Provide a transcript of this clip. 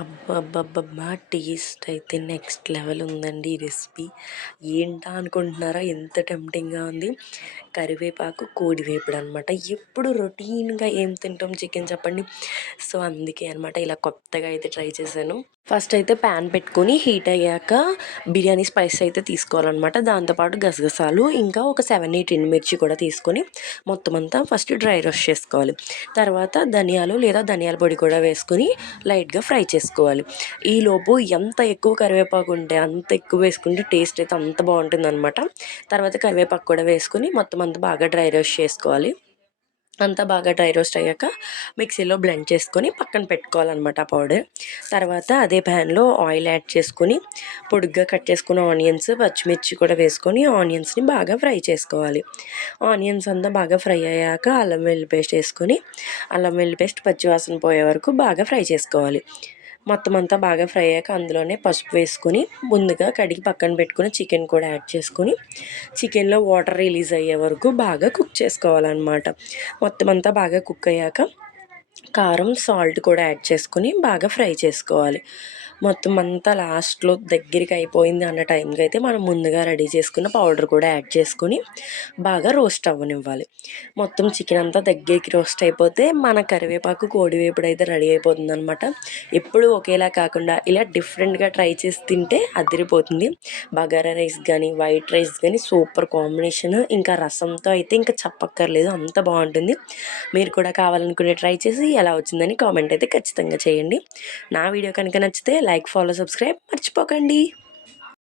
అబ్బబ్బబ్బబ్బా! టేస్ట్ అయితే next level ఉందండి ఈ రెసిపీ. ఏంటా అనుకుంటున్నారా? ఎంత టెంప్టింగ్‌గా ఉంది. కరివేపాకు, కోడి వేపుడనమాట. ఎప్పుడు రొటీన్‌గా ఏం తింటాం చికెన్ చెప్పండి. సో, అందుకే అనమాట ఇలా కొత్తగా అయితే ట్రై చేశాను. ఫస్ట్ అయితే ప్యాన్ పెట్టుకొని హీట్ అయ్యాక బిర్యానీ స్పైస్ అయితే తీసుకోవాలనమాట. దాంతోపాటు గసగసాలు ఇంకా ఒక 7, 8 ఎండుమిర్చి కూడా తీసుకొని మొత్తం అంతా ఫస్ట్ డ్రై రోస్ట్ చేసుకోవాలి. తర్వాత ధనియాలు లేదా ధనియాల పొడి కూడా వేసుకొని లైట్‌గా ఫ్రై చేసుకోవాలి. ఈలోపు ఎంత ఎక్కువ కరివేపాకు ఉంటే అంత ఎక్కువ వేసుకుంటే టేస్ట్ అయితే అంత బావుంటుందనమాట. తర్వాత కరివేపాకు కూడా వేసుకొని మొత్తం అంతా బాగా డ్రై రోస్ట్ చేసుకోవాలి. అంతా బాగా డ్రై రోస్ట్ అయ్యాక మిక్సీలో బ్లెండ్ చేసుకొని పక్కన పెట్టుకోవాలనమాట ఆ పౌడర్. తర్వాత అదే ప్యాన్‌లో ఆయిల్ యాడ్ చేసుకొని పొడుగ్గా కట్ చేసుకున్న ఆనియన్స్, పచ్చిమిర్చి కూడా వేసుకొని ఆనియన్స్‌ని బాగా ఫ్రై చేసుకోవాలి. ఆనియన్స్ అంతా బాగా ఫ్రై అయ్యాక అల్లం వెల్లుల్లి పేస్ట్ వేసుకొని అల్లం వెల్లుల్లి పేస్ట్ పచ్చివాసన పోయే వరకు బాగా ఫ్రై చేసుకోవాలి. మొత్తం అంతా బాగా ఫ్రై అయ్యాక అందులోనే పసుపు వేసుకొని ముందుగా కడిగి పక్కన పెట్టుకుని చికెన్ కూడా యాడ్ చేసుకొని చికెన్లో వాటర్ రిలీజ్ అయ్యే వరకు బాగా కుక్ చేసుకోవాలన్నమాట. మొత్తం అంతా బాగా కుక్ అయ్యాక కారం, సాల్ట్ కూడా యాడ్ చేసుకొని బాగా ఫ్రై చేసుకోవాలి. మొత్తం అంతా లాస్ట్‌లో దగ్గరికి అయిపోయింది అన్న టైంకి అయితే మనం ముందుగా రెడీ చేసుకున్న పౌడర్ కూడా యాడ్ చేసుకొని బాగా రోస్ట్ అవ్వనివ్వాలి. మొత్తం చికెన్ అంతా దగ్గరికి రోస్ట్ అయిపోతే మన కరివేపాకు, కోడి వేపుడు అయితే రెడీ అయిపోతుందనమాట. ఎప్పుడూ ఒకేలా కాకుండా ఇలా డిఫరెంట్‌గా ట్రై చేసి తింటే అదిరిపోతుంది. బగారా రైస్ గానీ, వైట్ రైస్ గానీ సూపర్ కాంబినేషన్. ఇంకా రసంతో అయితే ఇంకా చెప్పక్కర్లేదు అంత బావుంటుంది. మీరు కూడా కావాలనుకునే ట్రై చేసి ఎలా వచ్చిందని కామెంట్ అయితే ఖచ్చితంగా చేయండి. నా వీడియో కనుక నచ్చితే లైక్, ఫాలో, సబ్స్క్రైబ్ మర్చిపోకండి.